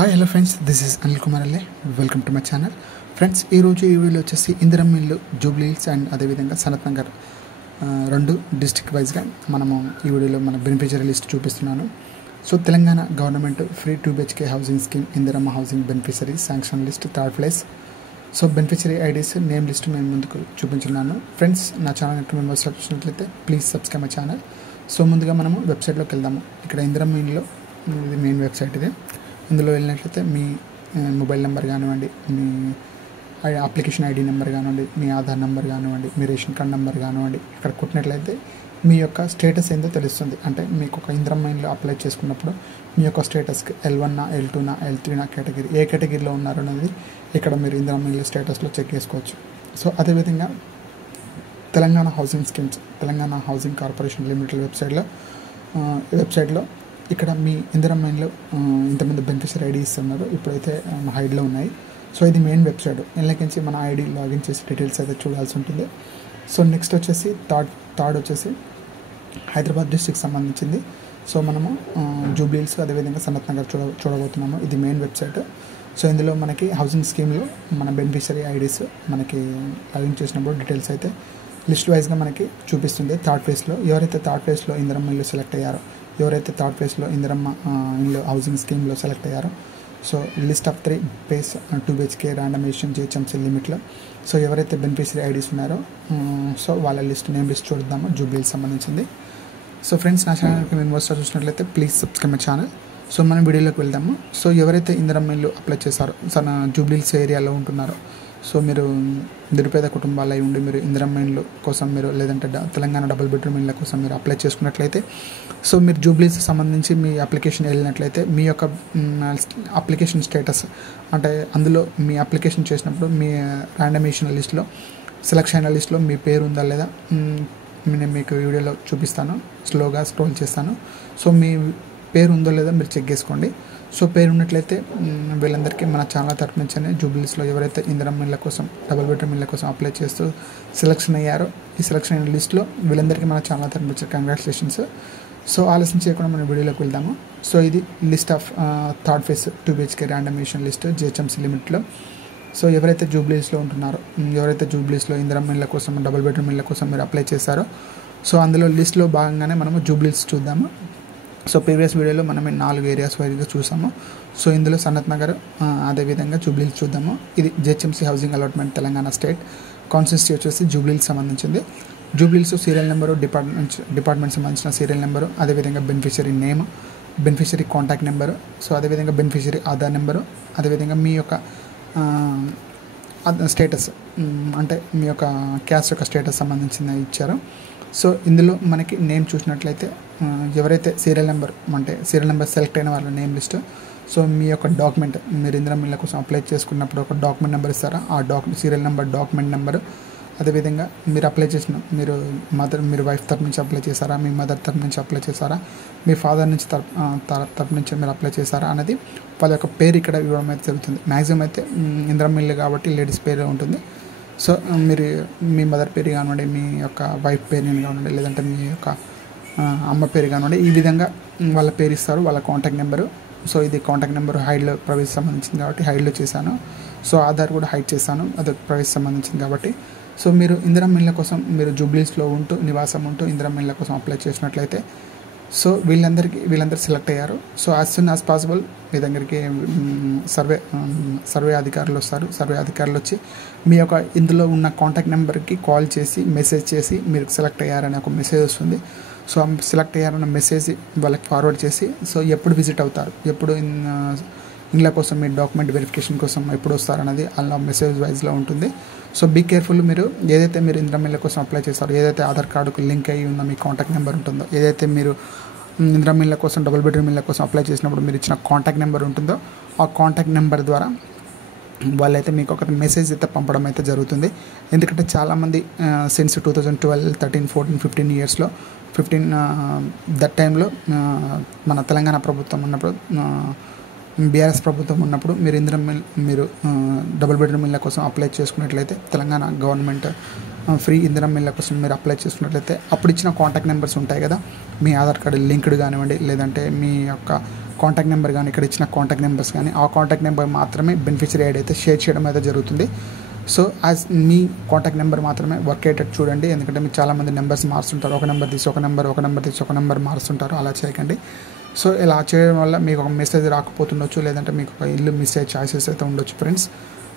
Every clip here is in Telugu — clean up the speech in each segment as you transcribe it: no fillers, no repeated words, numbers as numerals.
Hi hello friends, this is Anil Kumar Alle. Welcome to my channel. Friends, ఈరోజు ఈ వీడియోలో వచ్చేసి ఇందిరమ్మ ఇల్లు, జూబ్లీ హిల్స్ అండ్ అదేవిధంగా సనత్ నగర్ రెండు డిస్ట్రిక్ట్ వైజ్గా మనము ఈ వీడియోలో మన బెనిఫిషియరీ లిస్ట్ చూపిస్తున్నాను. So Telangana government free 2 BHK housing scheme Indiramma housing beneficiary sanction list 3rd place. So beneficiary IDs name list మేము ముందుకు చూపించున్నాను. ఫ్రెండ్స్, నా ఛానల్ మెంబర్స్ చూసినట్లయితే please subscribe my channel. So ముందుగా మనము వెబ్సైట్లోకి వెళ్దాము. ఇక్కడ ఇందిరమ్మ ఇల్లు ఇది మెయిన్ వెబ్సైట్. ఇది ఇందులో వెళ్ళినట్లయితే మీ మొబైల్ నెంబర్ కానివ్వండి, మీ అప్లికేషన్ ఐడి నెంబర్ కానివ్వండి, మీ ఆధార్ నెంబర్ కానివ్వండి, మీ రేషన్ కార్డ్ నెంబర్ కానివ్వండి, ఇక్కడ కొట్టినట్లయితే మీ యొక్క స్టేటస్ ఏందో తెలుస్తుంది. అంటే మీకు ఒక ఇందిరమ్మ ఇల్లు అప్లై చేసుకున్నప్పుడు మీ యొక్క స్టేటస్కి L1నా, L2నా, L3నా కేటగిరీ ఏ కేటగిరీలో ఉన్నారు అనేది ఇక్కడ మీరు ఇందిరమ్మ ఇల్లు స్టేటస్లో చెక్ చేసుకోవచ్చు. సో అదేవిధంగా Telangana housing schemes, Telangana housing corporation limited వెబ్సైట్లో ఇక్కడ మీ ఇందిరమ్మ ఇల్లు ఇంతమంది బెనిఫిషరీ ఐడి ఇస్తున్నారు. ఇప్పుడైతే హైడ్లో ఉన్నాయి. సో ఇది మెయిన్ వెబ్సైట్. ఇందులోకించి మన ఐడి లాగిన్ చేసి డీటెయిల్స్ అయితే చూడాల్సి ఉంటుంది. సో నెక్స్ట్ వచ్చేసి థర్డ్ వచ్చేసి హైదరాబాద్ డిస్ట్రిక్ట్ సంబంధించింది. సో మనము జూబ్లీ హిల్స్ అదేవిధంగా సనత్ నగర్ చూడబోతున్నాము. ఇది మెయిన్ వెబ్సైట్. సో ఇందులో మనకి హౌసింగ్ స్కీమ్లో మన బెనిఫిషరీ ఐడీస్ మనకి లాగిన్ చేసినప్పుడు డీటెయిల్స్ అయితే లిస్ట్ వైజ్గా మనకి చూపిస్తుంది. 3rd ప్లేస్లో ఎవరైతే 3rd ప్లేస్లో ఇందిరమ్మ ఇల్లు సెలెక్ట్ అయ్యారో, ఎవరైతే 3rd ప్లేస్లో ఇందిరమ్మ ఇల్లు హౌసింగ్ స్కీమ్లో సెలెక్ట్ అయ్యారో, so list of 3 place 2 BHK randomisation GHMC లిమిట్లో. సో ఎవరైతే బెనిఫిషరీ ఐడీస్ ఉన్నారో సో వాళ్ళ నేమ్ లిస్ట్ చూద్దాము. జూబ్లీ హిల్స్ సంబంధించింది. సో ఫ్రెండ్స్, నా ఛానల్కి మీరు మొదట చూసినట్లయితే please subscribe my channel. So మనం వీడియోలోకి వెళ్దాము. సో ఎవరైతే ఇందిరమ్మ ఇల్లు అప్లై చేశారో, జూబ్లీ హిల్స్ ఏరియాలో ఉంటున్నారో, సో మీరు నిరుపేద కుటుంబాలు అయి ఉండి మీరు ఇందిరమ్మ ఇల్లు కోసం మీరు లేదంటే తెలంగాణ డబుల్ బెడ్రూమ్ ఇళ్ళ కోసం మీరు అప్లై చేసుకున్నట్లయితే, సో మీరు జూబ్లీ హిల్స్ సంబంధించి మీ అప్లికేషన్ వెళ్ళినట్లయితే మీ యొక్క అప్లికేషన్ స్టేటస్ అంటే అందులో మీ అప్లికేషన్ చేసినప్పుడు మీ ర్యాండమైజేషన్ లిస్ట్లో సెలెక్షన్ అయిన లిస్ట్లో మీ పేరు ఉందా లేదా నేను మీకు వీడియోలో చూపిస్తాను. స్లోగా స్క్రోల్ చేస్తాను. సో మీ పేరు ఉందో లేదో మీరు చెక్ చేసుకోండి. సో పేరు ఉన్నట్లయితే వీళ్ళందరికీ మన ఛానల్ తరపు నుంచే జూబ్లీ హిల్స్లో ఎవరైతే ఇందిరమ్మ ఇళ్ళ కోసం డబుల్ బెడ్రూమ్ ఇళ్ళ కోసం అప్లై చేస్తూ సెలెక్షన్ అయ్యారో ఈ సెలెక్షన్ అయిన లిస్ట్లో వీళ్ళందరికీ మన ఛానల్ తరపు నుంచి కంగ్రాచులేషన్స్. సో ఆలస్యం చేయకుండా మనం వీడియోలోకి వెళ్దాము. సో ఇది list of 3rd phase 2 BHK randomisation list GHMC లిమిట్లో. సో ఎవరైతే జూబ్లీ హిల్స్లో ఉంటున్నారో, ఎవరైతే జూబ్లీ హిల్స్లో ఇందిరమ్మ ఇళ్ళ కోసం డబుల్ బెడ్రూమ్ ఇళ్ళ కోసం మీరు అప్లై చేశారో, సో అందులో లిస్ట్లో భాగంగానే మనము జూబ్లీ హిల్స్ చూద్దాము. సో ప్రీవియస్ వీడియోలో మనం 4 ఏరియాస్ వైజ్గా చూసాము. సో ఇందులో సనత్ నగర్ అదేవిధంగా జూబ్లీ హిల్స్ చూద్దాము. ఇది GHMC housing allotment Telangana state constituency వచ్చేసి జూబ్లీ హిల్స్ సంబంధించింది. Jubilee hills serial number, department సంబంధించిన సీరియల్ నెంబరు, అదేవిధంగా beneficiary name, beneficiary contact number, so అదేవిధంగా బెనిఫిషరీ ఆధార్ నెంబరు, అదేవిధంగా మీ యొక్క స్టేటస్ అంటే మీ యొక్క క్యాస్ట్ యొక్క స్టేటస్ సంబంధించిన ఇచ్చారు. సో ఇందులో మనకి నేమ్ చూసినట్లయితే ఎవరైతే సీరియల్ నెంబర్ సెలెక్ట్ అయిన వాళ్ళ నేమ్ లిస్ట్. సో మీ యొక్క డాక్యుమెంట్ మీరు ఇందిరమ్మ ఇళ్ళ కోసం అప్లై చేసుకున్నప్పుడు ఒక డాక్యుమెంట్ నెంబర్ ఇస్తారా, ఆ సీరియల్ నెంబర్, డాక్యుమెంట్ నెంబరు, అదేవిధంగా మీరు అప్లై చేసిన మీరు వైఫ్ తరపు నుంచి అప్లై చేశారా, మీ మదర్ తరపు నుంచి అప్లై చేశారా, మీ ఫాదర్ నుంచి తరపు నుంచి మీరు అప్లై చేశారా అనేది వాళ్ళ యొక్క పేరు ఇక్కడ ఇవ్వడం అయితే జరుగుతుంది. మ్యాక్సిమం అయితే ఇందిరమ్మ ఇల్లు కాబట్టి లేడీస్ పేరు ఉంటుంది. సో మీరు మీ మదర్ పేరు కానివ్వండి, మీ యొక్క వైఫ్ పేరు కానివ్వండి, లేదంటే మీ యొక్క అమ్మ పేరు కానివ్వండి, ఈ విధంగా వాళ్ళ పేరు ఇస్తారు, వాళ్ళ కాంటాక్ట్ నెంబరు. సో ఇది కాంటాక్ట్ నెంబరు హైడ్లో ప్రైవేట్ సంబంధించింది కాబట్టి హైడ్లో చేశాను. సో ఆధార్ కూడా హైడ్ చేశాను, అది ప్రైవేట్ సంబంధించింది కాబట్టి. సో మీరు ఇందిరమ్మ ఇళ్ళ కోసం మీరు జూబ్లీ హిల్స్లో నివాసం ఉంటూ ఇందిరమ్మ ఇళ్ళ కోసం అప్లై చేసినట్లయితే సో వీళ్ళందరూ సెలెక్ట్ అయ్యారు. So as soon as possible మీ దగ్గరికి సర్వే అధికారులు వస్తారు. సర్వే అధికారులు వచ్చి మీ యొక్క ఇందులో ఉన్న కాంటాక్ట్ నెంబర్కి కాల్ చేసి మెసేజ్ చేసి మీరు సెలెక్ట్ అయ్యారని ఒక మెసేజ్ వస్తుంది. సో సెలెక్ట్ అయ్యారన్న మెసేజ్ వాళ్ళకి ఫార్వర్డ్ చేసి సో ఎప్పుడు విజిట్ అవుతారు, ఎప్పుడు ఇళ్ళ కోసం మీ డాక్యుమెంట్ వెరిఫికేషన్ కోసం ఎప్పుడు వస్తారన్నది అలా మెసేజ్ వైజ్లో ఉంటుంది. So be careful. మీరు ఏదైతే మీరు ఇందిరమ్మ ఇళ్ళ కోసం అప్లై చేస్తారో, ఏదైతే ఆధార్ కార్డుకు లింక్ అయ్యి ఉన్న మీ కాంటాక్ట్ నెంబర్ ఉంటుందో, ఏదైతే మీరు ఇందిరమ్మ ఇళ్ళ కోసం డబుల్ బెడ్రూమ్ ఇళ్ళ కోసం అప్లై చేసినప్పుడు మీరు ఇచ్చిన కాంటాక్ట్ నెంబర్ ఉంటుందో ఆ కాంటాక్ట్ నెంబర్ ద్వారా వాళ్ళైతే మీకు ఒక మెసేజ్ అయితే పంపడం అయితే జరుగుతుంది. ఎందుకంటే చాలామంది సిన్స్ 2012, 13, 14, 15 ఇయర్స్లో దట్ టైంలో మన తెలంగాణ ప్రభుత్వం ఉన్నప్పుడు బీఆర్ఎస్ ప్రభుత్వం ఉన్నప్పుడు మీరు డబుల్ బెడ్రూమ్ ఇళ్ళ కోసం అప్లై చేసుకున్నట్లయితే తెలంగాణ గవర్నమెంట్ ఫ్రీ ఇందిరమ్మ ఇళ్ళ కోసం మీరు అప్లై చేసుకున్నట్లయితే అప్పుడు ఇచ్చిన కాంటాక్ట్ నెంబర్స్ ఉంటాయి కదా, మీ ఆధార్ కార్డు లింక్డ్ కానివ్వండి, లేదంటే మీ యొక్క కాంటాక్ట్ నెంబర్ కానీ ఇక్కడ ఇచ్చిన కాంటాక్ట్ నెంబర్స్ కానీ ఆ కాంటాక్ట్ నెంబర్ మాత్రమే బెనిఫిషరీ ఐడి అయితే షేర్ చేయడం అయితే జరుగుతుంది. సో యాజ్ మీ కాంటాక్ట్ నెంబర్ మాత్రమే వర్క్ అయ్యేటట్టు చూడండి. ఎందుకంటే మీరు చాలామంది నెంబర్స్ మారుస్తుంటారు, ఒక నెంబర్ తీసి ఒక నెంబర్ మారుస్తుంటారు. అలా చేయకండి. సో ఇలా చేయడం వల్ల మీకు ఒక మెసేజ్ రాకపోతుండొచ్చు, లేదంటే మీకు ఒక ఇల్లు మిస్ అయ్యే ఛాయిసెస్ అయితే ఉండొచ్చు.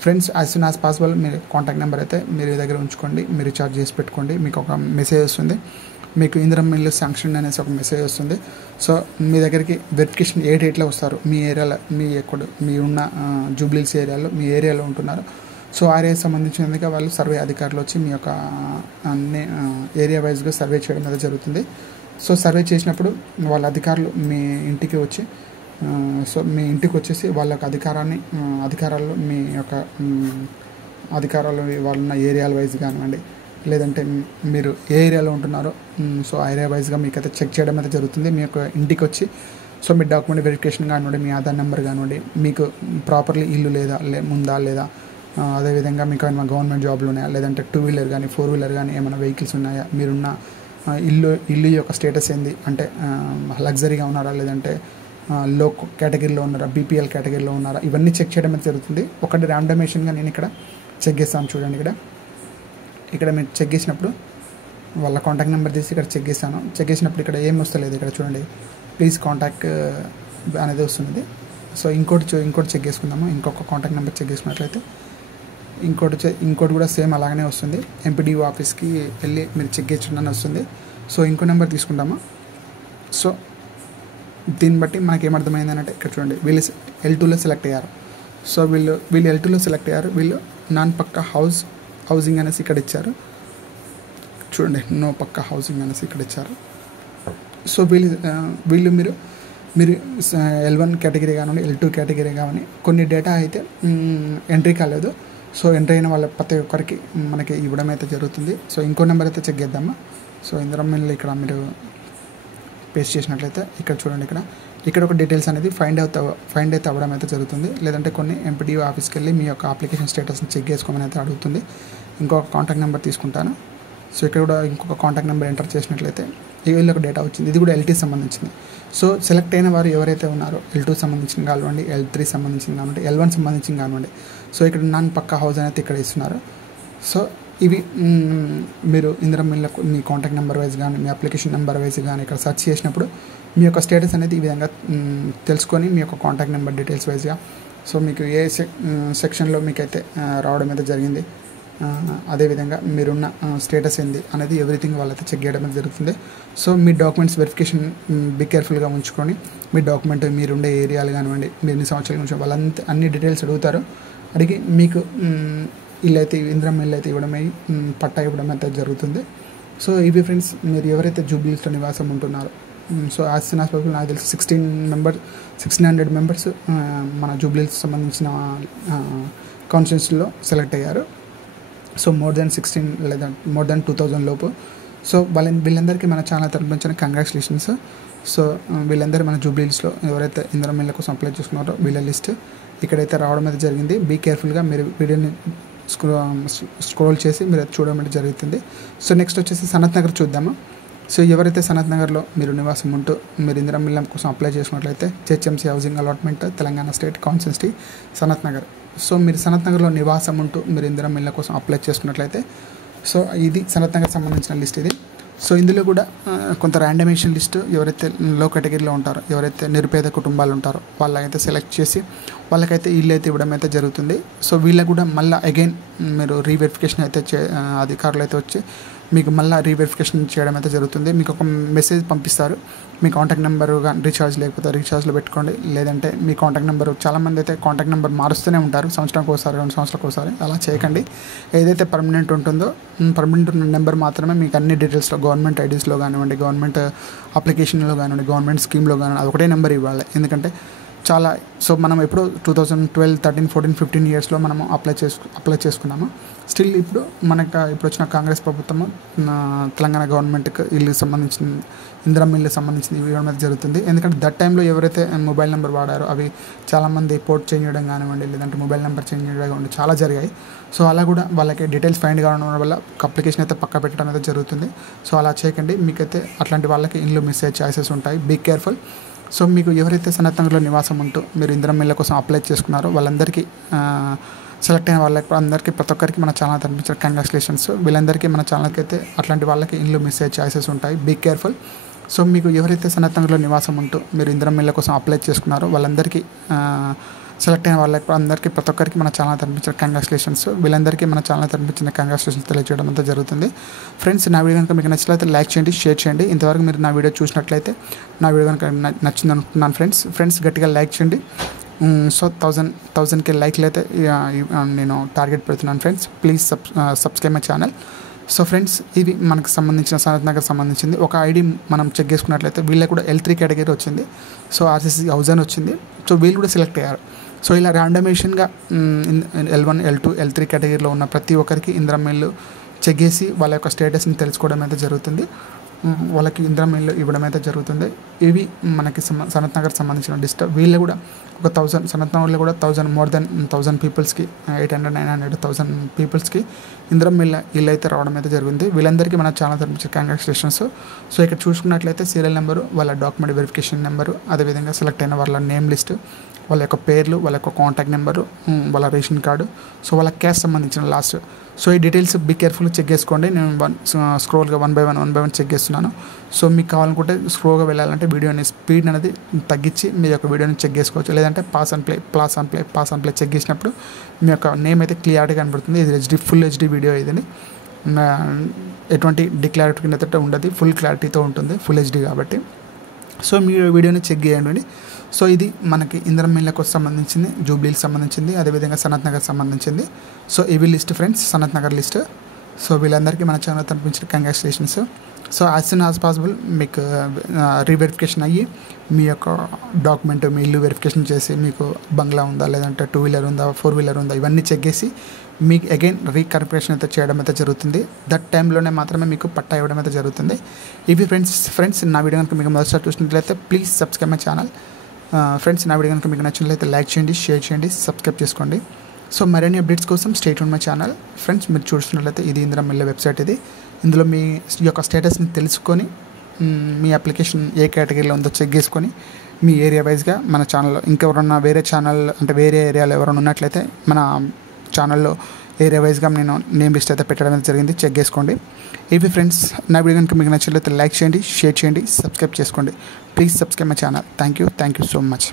Friends as soon as possible మీరు కాంటాక్ట్ నెంబర్ అయితే మీరు దగ్గర ఉంచుకోండి, మీరు రీఛార్జ్ చేసి పెట్టుకోండి. మీకు ఒక మెసేజ్ వస్తుంది, మీకు ఇందిరమ్మ ఇల్లు శాంక్షన్ అనేసి ఒక మెసేజ్ వస్తుంది. సో మీ దగ్గరికి వెరిఫికేషన్ ఏ డేట్లో వస్తారు, మీ ఏరియాలో మీ ఉన్న జూబ్లీహిల్స్ ఏరియాలో మీ ఏరియాలో ఉంటున్నారు. సో ఆ ఏరియాకి సంబంధించినందుకు వాళ్ళు సర్వే అధికారులు వచ్చి మీ యొక్క అన్ని ఏరియా వైజ్గా సర్వే చేయడం అనేది జరుగుతుంది. సో సర్వే చేసినప్పుడు వాళ్ళ అధికారులు మీ ఇంటికి వచ్చి సో మీ ఇంటికి వచ్చేసి వాళ్ళ యొక్క అధికారాలు మీ యొక్క అధికారాలు వాళ్ళున్న ఏరియాల వైజ్ కానివ్వండి, లేదంటే మీరు ఏ ఏరియాలో ఉంటున్నారో సో ఆ ఏరియా వైజ్గా మీకు అయితే చెక్ చేయడం అయితే జరుగుతుంది. మీ యొక్క ఇంటికి వచ్చి సో మీ డాక్యుమెంట్ వెరిఫికేషన్ కానివ్వండి, మీ ఆధార్ నెంబర్ కానివ్వండి, మీకు ప్రాపర్లీ ఇల్లు ఉందా లేదా, అదేవిధంగా మీకు ఏమైనా గవర్నమెంట్ జాబ్లు ఉన్నాయా, లేదంటే 2 వీలర్ కానీ 4 వీలర్ కానీ ఏమైనా వెహికల్స్ ఉన్నాయా, మీరున్న ఇల్లు యొక్క స్టేటస్ ఏంది, అంటే లగ్జరీగా ఉన్నారా, లేదంటే లో కేటగిరీలో ఉన్నారా, బీపీఎల్ కేటగిరీలో ఉన్నారా, ఇవన్నీ చెక్ చేయడం అయితే జరుగుతుంది. ఒకటి ర్యాండమేషన్గా నేను ఇక్కడ చెక్ చేస్తాను. చూడండి, ఇక్కడ మీరు చెక్ చేసినప్పుడు వాళ్ళ కాంటాక్ట్ నెంబర్ తీసి ఇక్కడ చెక్ చేశాను. చెక్ చేసినప్పుడు ఇక్కడ ఏం వస్తలేదు. ఇక్కడ చూడండి, ప్లీజ్ కాంటాక్ట్ అనేది వస్తుంది. సో ఇంకోటి చెక్ చేసుకుందాము. ఇంకొక కాంటాక్ట్ నెంబర్ చెక్ చేసుకున్నట్లయితే ఇంకోటి కూడా సేమ్ అలాగనే వస్తుంది. ఎంపీడీఓ ఆఫీస్కి వెళ్ళి మీరు చెక్ చేయించండి వస్తుంది. సో ఇంకో నెంబర్ తీసుకుంటాము. సో దీన్ని బట్టి మనకి ఏమర్థమైంది అంటే ఇక్కడ చూడండి, వీళ్ళు L2లో సెలెక్ట్ అయ్యారు. సో వీళ్ళు L2లో సెలెక్ట్ అయ్యారు. వీళ్ళు నాన్ పక్కా హౌసింగ్ అనేసి ఇక్కడ ఇచ్చారు. చూడండి, నో పక్కా హౌసింగ్ అనేసి ఇక్కడ ఇచ్చారు. సో వీళ్ళు మీరు L1 కేటగిరీ కానివ్వండి, L2 కేటగిరీ కానివ్వండి, కొన్ని డేటా అయితే ఎంట్రీ కాలేదు. సో ఎంట్రీ అయిన వాళ్ళ ప్రతి ఒక్కరికి మనకి ఇవ్వడం అయితే జరుగుతుంది. సో ఇంకో నెంబర్ అయితే చెక్ చేద్దామా. సో ఇందిరమ్మ ఇల్లు ఇక్కడ మీరు పేస్ట్ చేసినట్లయితే ఇక్కడ చూడండి, ఇక్కడ ఒక డీటెయిల్స్ అనేది ఫైండ్ అయితే అవ్వడం అయితే జరుగుతుంది. లేదంటే కొన్ని ఎంపీడీఓ ఆఫీస్కి వెళ్ళి మీ యొక్క అప్లికేషన్ స్టేటస్ని చెక్ చేసుకోమని అయితే అడుగుతుంది. ఇంకొక కాంటాక్ట్ నెంబర్ తీసుకుంటాను. సో ఇక్కడ కూడా ఇంకొక కాంటాక్ట్ నెంబర్ ఎంటర్ చేసినట్లయితే వీళ్ళు ఒక డేటా వచ్చింది. ఇది కూడా L2 సంబంధించింది. సో సెలెక్ట్ అయిన వారు ఎవరైతే ఉన్నారో L2 సంబంధించిన కానివ్వండి, L3 సంబంధించిన కానివ్వండి, L1 సంబంధించిన కానివ్వండి, సో ఇక్కడ నాన్ పక్కా హౌస్ అనేది ఇక్కడ ఇస్తున్నారు. సో ఇవి మీరు ఇందిరమ్మ ఇళ్ళకు మీ కాంటాక్ట్ నెంబర్ వైజ్ కానీ, మీ అప్లికేషన్ నెంబర్ వైజ్ కానీ ఇక్కడ సెర్చ్ చేసినప్పుడు మీ యొక్క స్టేటస్ అనేది ఈ విధంగా తెలుసుకొని మీ యొక్క కాంటాక్ట్ నెంబర్ డీటెయిల్స్ వైజ్గా సో మీకు ఏ సెక్షన్లో మీకైతే రావడం అయితే జరిగింది, అదేవిధంగా మీరున్న స్టేటస్ ఏంది అనేది ఎవ్రీథింగ్ వాళ్ళైతే చెక్ చేయడం జరుగుతుంది. సో మీ డాక్యుమెంట్స్ వెరిఫికేషన్ బీ కేర్ఫుల్గా ఉంచుకొని మీ డాక్యుమెంట్ మీరుండే ఏరియాలు కానివ్వండి, మీరు ఎన్ని సంవత్సరాల నుంచి వాళ్ళంతా అన్ని డీటెయిల్స్ అడిగి మీకు ఇందిరమ్మ ఇల్లు అయితే ఇవ్వడమే పట్టా ఇవ్వడం అయితే జరుగుతుంది. సో ఇవి ఫ్రెండ్స్, మీరు ఎవరైతే జూబ్లీహిల్స్లో నివాసం ఉంటున్నారో so as soon as possible నాకు తెలిసి 1600 మెంబర్స్ మన జూబ్లీహిల్స్ సంబంధించిన కాన్స్టిట్యున్సీలో సెలెక్ట్ అయ్యారు. సో మోర్ దెన్ 2000 లోపు. సో వీళ్ళందరికీ మన ఛానల్ తరపు నుంచి కంగ్రాచులేషన్స్. సో వీళ్ళందరూ మన జూబ్లీహిల్స్లో ఎవరైతే ఇందిరమ్మ ఇళ్ళ కోసం అప్లై చేసుకున్నారో వీళ్ళ లిస్ట్ ఇక్కడైతే రావడం అయితే జరిగింది. బీ కేర్ఫుల్గా మీరు వీడియోని స్క్రోల్ చేసి మీరు అది చూడడం జరుగుతుంది. సో నెక్స్ట్ వచ్చేసి సనత్ నగర్ చూద్దాము. సో ఎవరైతే సనత్ నగర్లో మీరు నివాసం ఉంటూ మీరు ఇందిరమ్మ ఇళ్ళ కోసం అప్లై చేసుకున్నట్లయితే HMC housing allotment Telangana state constituency Sanath Nagar. So మీరు సనత్ నగర్లో నివాసం ఉంటూ మీరు ఇందిరమ్మ ఇళ్ళ కోసం అప్లై చేసుకున్నట్లయితే సో ఇది సనత్ నగర్ సంబంధించిన లిస్ట్ ఇది. సో ఇందులో కూడా కొంత ర్యాండమేషన్ లిస్ట్ ఎవరైతే లో కేటగిరీలో ఉంటారో, ఎవరైతే నిరుపేద కుటుంబాలు ఉంటారో వాళ్ళకైతే సెలెక్ట్ చేసి వాళ్ళకైతే ఇల్లు అయితే ఇవ్వడం అయితే జరుగుతుంది. సో వీళ్ళకు కూడా మళ్ళీ అగైన్ మీరు రీవెరిఫికేషన్ అయితే అధికారులు అయితే వచ్చి మీకు మళ్ళీ రీవెరిఫికేషన్ చేయడం అయితే జరుగుతుంది. మీకు ఒక మెసేజ్ పంపిస్తారు, మీ కాంటాక్ట్ నెంబర్ రీఛార్జ్ లేకపోతే రీఛార్జ్లో పెట్టుకోండి, లేదంటే మీ కాంటాక్ట్ నెంబర్ చాలామంది అయితే కాంటాక్ట్ నెంబర్ మారుస్తూనే ఉంటారు, సంవత్సరానికి ఒకసారి 2 సంవత్సరాలకు ఒకసారి. అలా చేయకండి. ఏదైతే పర్మనెంట్ ఉంటుందో పర్మనెంట్ ఉన్న నెంబర్ మాత్రమే మీకు అన్ని డీటెయిల్స్లో గవర్నమెంట్ ఐడీస్లో కానివ్వండి, గవర్నమెంట్ అప్లికేషన్లో కానివ్వండి, గవర్నమెంట్ స్కీమ్లో కానివ్వండి అది ఒకటే నెంబర్ ఇవ్వాలి. ఎందుకంటే చాలా మనం ఎప్పుడు 2012, 13, 14, 15 ఇయర్స్లో మనము అప్లై చేసుకున్నాము. స్టిల్ ఇప్పుడు వచ్చిన కాంగ్రెస్ ప్రభుత్వము తెలంగాణ గవర్నమెంట్కి ఇల్లు సంబంధించిన ఇందిరమ్మ ఇల్లు సంబంధించిన ఇవ్వడం అనేది జరుగుతుంది. ఎందుకంటే దట్ టైంలో ఎవరైతే మొబైల్ నెంబర్ వాడారో అవి చాలామంది పోర్ట్ చేంజ్ చేయడం కానివ్వండి, లేదంటే మొబైల్ నెంబర్ చేంజ్ చేయడం కానివ్వండి చాలా జరిగాయి. సో అలా కూడా వాళ్ళకి డీటెయిల్స్ ఫైండ్ కావడం వల్ల అప్లికేషన్ అయితే పక్కా పెట్టడం అయితే జరుగుతుంది. సో అలా చేయకండి, మీకైతే అట్లాంటి వాళ్ళకి ఇల్లు మిస్ అయ్యే ఛాయిసెస్ ఉంటాయి. Be careful. సో మీకు ఎవరైతే సనత్ నగర్లో నివాసం ఉంటూ మీరు ఇందిరమ్మ ఇళ్ళ కోసం అప్లై చేసుకున్నారో వాళ్ళందరికీ సెలెక్ట్ అయిన వాళ్ళకి అందరికీ ప్రతి ఒక్కరికి మన ఛానల్ తరపున కంగ్రాచులేషన్స్. వీళ్ళందరికీ మన ఛానల్కి అయితే అట్లాంటి వాళ్ళకి ఇండ్లు మిస్ అయ్యే ఛాయిసెస్ ఉంటాయి, బీ కేర్ఫుల్. సో మీకు ఎవరైతే సనత్ నగర్లో నివాసం ఉంటూ మీరు ఇందిరమ్మ ఇళ్ళ కోసం అప్లై చేసుకున్నారో వాళ్ళందరికీ సెలెక్ట్ అయిన వాళ్ళకి అందరికీ ప్రతి ఒక్కరికి మన ఛానల్ తరపున కంగ్రాచులేషన్స్. వీళ్ళందరికీ మన ఛానల్ తరపున కంగ్రాచులేషన్స్ తెలియజేయడం అంతా జరుగుతుంది. ఫ్రెండ్స్, నా వీడియో కనుక మీకు నచ్చినట్లయితే లైక్ చేయండి, షేర్ చేయండి. ఇంతవరకు మీరు నా వీడియో చూసినట్లయితే నా వీడియో కనుక నచ్చింది అనుకుంటున్నాను. ఫ్రెండ్స్ గట్టిగా లైక్ చేయండి. సో 1000కి లైక్లు అయితే నేను టార్గెట్ పెడుతున్నాను. Friends, please subscribe my channel. So friends, ఇది మనకు సంబంధించిన సనత్ నగర్ సంబంధించింది. ఒక ఐడి మనం చెక్ చేసుకున్నట్లయితే వీళ్ళకి కూడా L3 కేటగిరీ వచ్చింది. సో RCC హౌస్ అని వచ్చింది. సో వీళ్ళు కూడా సెలెక్ట్ అయ్యారు. సో ఇలా ర్యాండమేషన్గా L1, L2, L3 కేటగిరీలో ఉన్న ప్రతి ఒక్కరికి ఇందిరమ్మ ఇల్లు చెక్ చేసి వాళ్ళ యొక్క స్టేటస్ని తెలుసుకోవడం అయితే జరుగుతుంది. వాళ్ళకి ఇందిరమ్మ ఇల్లు ఇవ్వడం అయితే జరుగుతుంది. ఇవి మనకి సనత్ నగర్ సంబంధించిన లిస్ట్. వీళ్ళు కూడా ఒక 1000 సనత్ నగర్లో కూడా 1000 పీపుల్స్కి 800-900 పీపుల్స్కి ఇందిరమ్మ ఇల్లు అయితే రావడం అయితే జరిగింది. వీళ్ళందరికీ మన ఛానల్ తరపున కంగ్రాచులేషన్స్. సో ఇక్కడ చూసుకున్నట్లయితే సీరియల్ నెంబరు, వాళ్ళ డాక్యుమెంట్ వెరిఫికేషన్ నెంబరు, అదేవిధంగా సెలెక్ట్ అయిన వాళ్ళ నేమ్ లిస్టు, వాళ్ళ యొక్క పేర్లు, వాళ్ళ యొక్క కాంటాక్ట్ నెంబరు, వాళ్ళ రేషన్ కార్డు, సో వాళ్ళ క్యాష్ సంబంధించిన లాస్ట్. సో ఈ డీటెయిల్స్ బీ కేర్ఫుల్ చెక్ చేసుకోండి. నేను స్క్రోల్గా వన్ బై వన్ చెక్ చేస్తున్నాను. సో మీకు కావాలనుకుంటే స్లోగా వెళ్ళాలంటే వీడియోని స్పీడ్ అనేది తగ్గించి మీ యొక్క వీడియోని చెక్ చేసుకోవచ్చు. లేదంటే పాస్ అండ్ ప్లే చెక్ చేసినప్పుడు మీ యొక్క నేమ్ అయితే క్లియర్గా కనబడుతుంది. ఇది ఫుల్ హెచ్డి వీడియో. ఇది ఎటువంటి డిక్లారిటీ కింద ఉండదు, ఫుల్ క్లారిటీతో ఉంటుంది, ఫుల్ హెచ్డి కాబట్టి. సో మీ వీడియోని చెక్ చేయండి. సో ఇది మనకి ఇందిరమ్మ ఇళ్ళకు సంబంధించింది, జూబ్లీకి సంబంధించింది, అదేవిధంగా సనత్ నగర్ సంబంధించింది. సో ఇవి list friends, Sanath Nagar list. So వీళ్ళందరికీ మన ఛానల్ తరపున congratulations. So as soon as possible మీకు రీవెరిఫికేషన్ అయ్యి మీ యొక్క డాక్యుమెంట్, మీ ఇల్లు వెరిఫికేషన్ చేసి మీకు బంగ్లా ఉందా, లేదంటే 2 వీలర్ ఉందా, 4 వీలర్ ఉందా, ఇవన్నీ చెక్ చేసి మీకు అగైన్ రీకన్ఫర్మేషన్ అయితే చేయడం అయితే జరుగుతుంది. దట్ టైంలోనే మాత్రమే మీకు పట్టా ఇవ్వడం అయితే జరుగుతుంది. ఇవి ఫ్రెండ్స్ నా వీడియో కనుక మీకు మొదటిసారి చూసినట్లయితే please subscribe my channel. Friends, నా వీడియో కనుక మీకు నచ్చినట్లయితే లైక్ చేయండి, షేర్ చేయండి, సబ్స్క్రైబ్ చేసుకోండి. సో మరిన్ని అప్డేట్స్ కోసం stay tune my channel. Friends, మీరు చూస్తున్నట్లయితే ఇది ఇందిరమ్మ ఇళ్ళ వెబ్సైట్. ఇది ఇందులో మీ యొక్క స్టేటస్ని తెలుసుకొని మీ అప్లికేషన్ ఏ కేటగిరీలో ఉందో చెక్ చేసుకొని మీ ఏరియా వైజ్గా మన ఛానల్లో ఇంకెవరన్నా వేరే ఛానల్ అంటే వేరే ఏరియాలో ఎవరైనా ఉన్నట్లయితే మన ఛానల్లో ఏరియా వైజ్గా నేను నేమ్ లిస్ట్ అయితే పెట్టడం అయితే జరిగింది, చెక్ చేసుకోండి. ఇవి ఫ్రెండ్స్, నా వీడియో కనుక మీకు నచ్చినట్లయితే లైక్ చేయండి, షేర్ చేయండి, సబ్స్క్రైబ్ చేసుకోండి. Please subscribe my channel. Thank you so much.